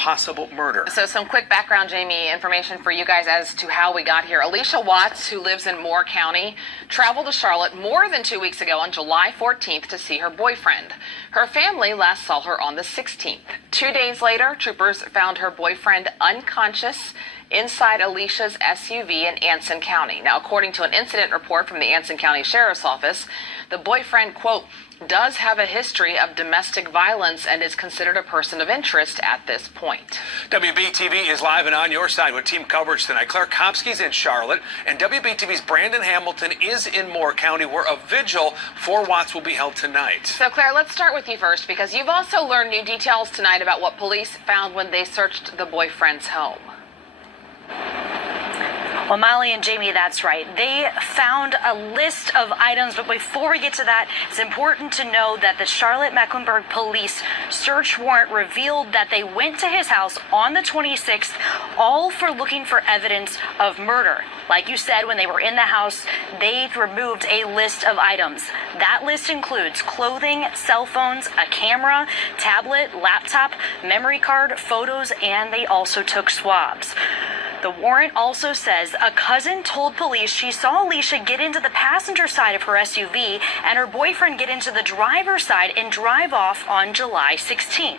possible murder. So some quick background, Jamie, information for you guys as to how we got here. Allisha Watts, who lives in Moore County, traveled to Charlotte more than 2 weeks ago on July 14th to see her boyfriend. Her family last saw her on the 16th. 2 days later, troopers found her boyfriend unconscious inside Allisha's SUV in Anson County. Now, according to an incident report from the Anson County Sheriff's Office, the boyfriend, quote, does have a history of domestic violence and is considered a person of interest at this point. WBTV is live and on your side with team coverage tonight. Claire Kopsky's in Charlotte, and WBTV's Brandon Hamilton is in Moore County, where a vigil for Watts will be held tonight. So, Claire, let's start with you first, because you've also learned new details tonight about what police found when they searched the boyfriend's home. Well, Molly and Jamie, that's right. They found a list of items, but before we get to that, it's important to know that the Charlotte-Mecklenburg Police search warrant revealed that they went to his house on the 26th, all for looking for evidence of murder. Like you said, when they were in the house, they removed a list of items. That list includes clothing, cell phones, a camera, tablet, laptop, memory card, photos, and they also took swabs. The warrant also says a cousin told police she saw Allisha get into the passenger side of her SUV and her boyfriend get into the driver's side and drive off on July 16th.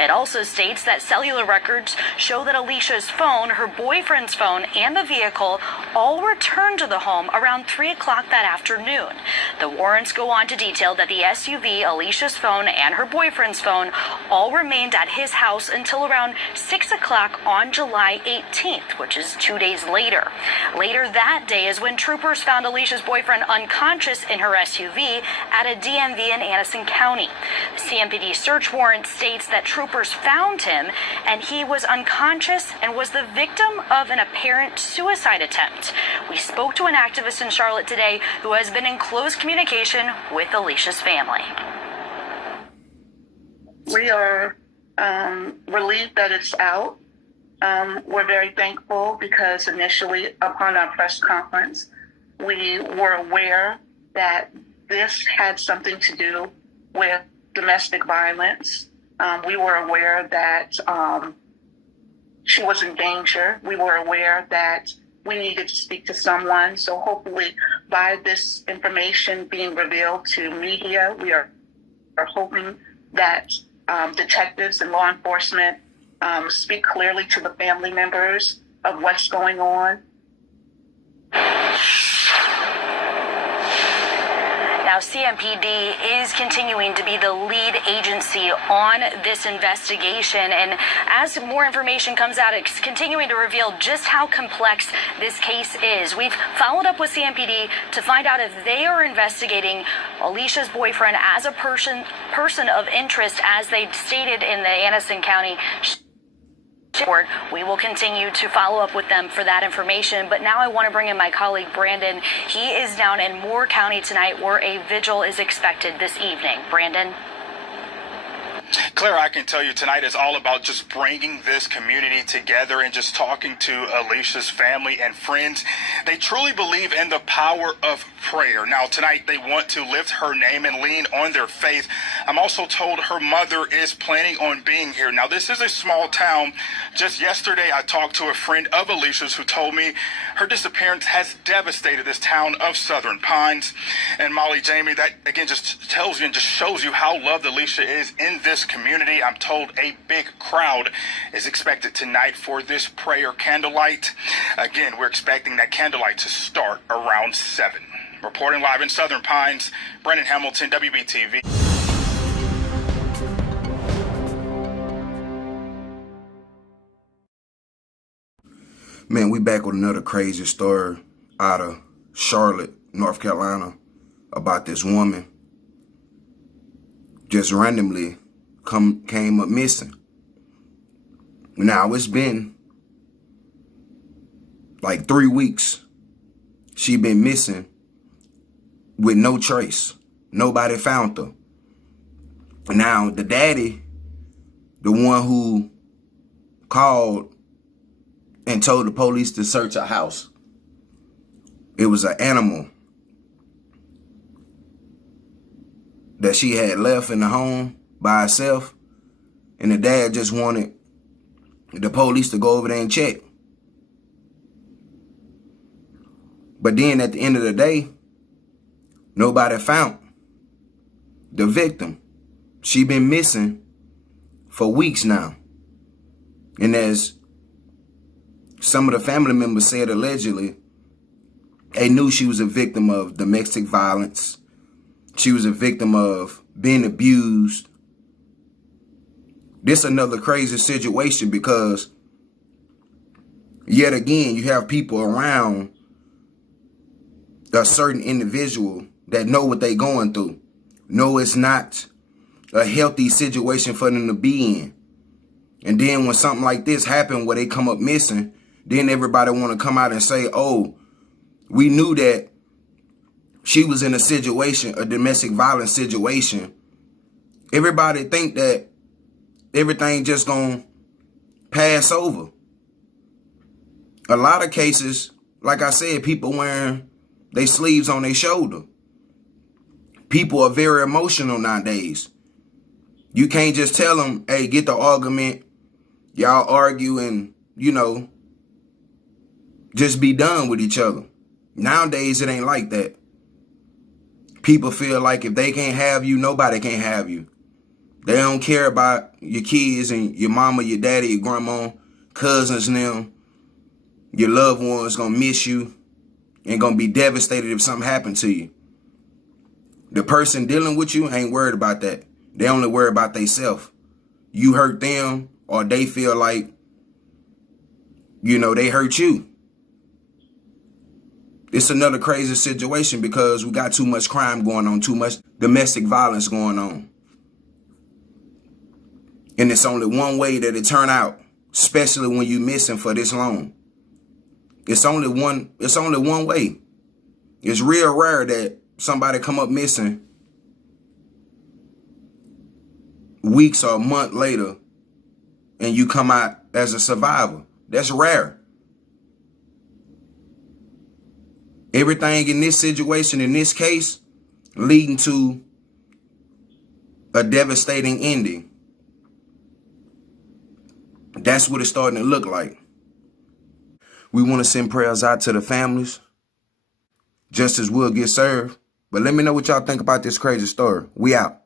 It also states that cellular records show that Allisha's phone, her boyfriend's phone, and the vehicle all returned to the home around 3 o'clock that afternoon. The warrants go on to detail that the SUV, Allisha's phone, and her boyfriend's phone all remained at his house until around 6 o'clock on July 18th, which is 2 days later. Later that day is when troopers found Allisha's boyfriend unconscious in her SUV at a DMV in Anson County. The CMPD search warrant states that troopers found him and he was unconscious and was the victim of an apparent suicide attempt. We spoke to an activist in Charlotte today who has been in close communication with Allisha's family. We are relieved that it's out. We're very thankful because initially upon our press conference, we were aware that this had something to do with domestic violence. We were aware that she was in danger. We were aware that we needed to speak to someone. So hopefully by this information being revealed to media, we are hoping that detectives and law enforcement speak clearly to the family members of what's going on. Now, CMPD is continuing to be the lead agency on this investigation, and as more information comes out, it's continuing to reveal just how complex this case is. We've followed up with CMPD to find out if they are investigating Allisha's boyfriend as a person of interest, as they stated in the Anson County report. We will continue to follow up with them for that information. But now I want to bring in my colleague, Brandon. He is down in Moore County tonight where a vigil is expected this evening. Brandon? Claire, I can tell you tonight is all about just bringing this community together and just talking to Allisha's family and friends. They truly believe in the power of prayer. Now, tonight they want to lift her name and lean on their faith. I'm also told her mother is planning on being here. Now, this is a small town. Just yesterday, I talked to a friend of Allisha's who told me her disappearance has devastated this town of Southern Pines. And Molly, Jamie, that again just tells you and just shows you how loved Allisha is in this community. I'm told a big crowd is expected tonight for this prayer candlelight. Again, we're expecting that candlelight to start around 7. Reporting live in Southern Pines, Brandon Hamilton, WBTV. Man, we back with another crazy story out of Charlotte, North Carolina, about this woman just randomly came up missing. Now, it's been like 3 weeks she been missing with no trace. Nobody found her. Now, the daddy, the one who called and told the police to search her house, it was an animal that she had left in the home by herself, and the dad just wanted the police to go over there and check. But then at the end of the day, nobody found the victim. She been missing for weeks now. And as some of the family members said, allegedly, they knew she was a victim of domestic violence. She was a victim of being abused. This is another crazy situation because yet again, you have people around a certain individual that know what they going through. No, it's not a healthy situation for them to be in. And then when something like this happen where they come up missing, then everybody want to come out and say, oh, we knew that she was in a situation, a domestic violence situation. Everybody think that everything just gonna pass over. A lot of cases, like I said, people wearing their sleeves on their shoulder. People are very emotional nowadays. You can't just tell them, hey, get the argument. Y'all argue and, just be done with each other. Nowadays, it ain't like that. People feel like if they can't have you, nobody can have you. They don't care about your kids and your mama, your daddy, your grandma, cousins and them. Your loved ones gonna miss you and gonna be devastated if something happened to you. The person dealing with you ain't worried about that. They only worry about themselves. You hurt them or they feel like, they hurt you. It's another crazy situation because we got too much crime going on, too much domestic violence going on. And it's only one way that it turn out, especially when you missing for this long. It's only one way. It's real rare that somebody come up missing weeks or a month later and you come out as a survivor. That's rare. Everything in this situation, in this case, leading to a devastating ending. That's what it's starting to look like. We want to send prayers out to the families. Justice will get served. But let me know what y'all think about this crazy story. We out.